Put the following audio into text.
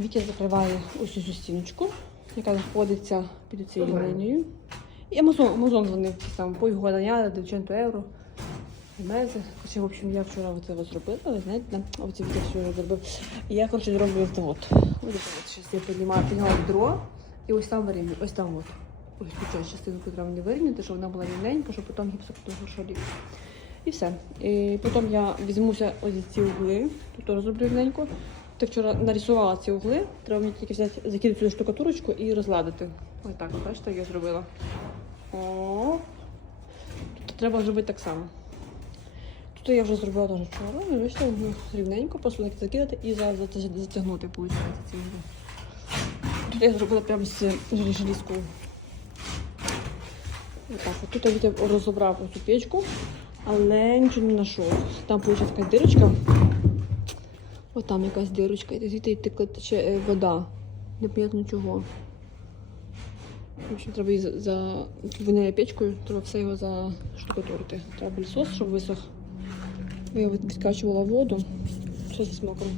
Вітя закриває ось цю стіночку, яка знаходиться під цією лінією. І Амазон, Амазон дзвонив там по його ганяли, 900 євро. Мези. Короче, в общем, я вчора от зробила, ви знаєте, оце Вітя вчора зробив. І я, коротше, зроблю це от. Ось це от, щас я піднімаю, підняла відро, і ось там вирівнюю, ось там от. Ось цю частину, яку треба мені вирівняти, щоб вона була рівненька, щоб потім гіпсокартон хорошо ліг. І все. І потім я візьмуся ось ці угли, тут теж зроблю рівненько. Ти вчора нарисувала ці угли, треба мені тільки взяти, закинути цю штукатурочку і розладити. Ось так, бачите, я зробила. О, тут треба зробити так само. Тут я вже зробила теж вчора, угли рівненько, просто закидати і за, за, затягнути, виходить, ці угли. Тут я зробила прямо з желі- желізкою. Отак, от тут я розібрав цю печку, але нічого не знайшов. Там виходить така дирочка. От там якась дирочка, і звідти тече е, вода. Непонятно чого. В общем, треба її за, винею печкою, треба все його заштукатурити. Треба пилісос, щоб висох. Я від- відкачувала воду. Щось мокрим.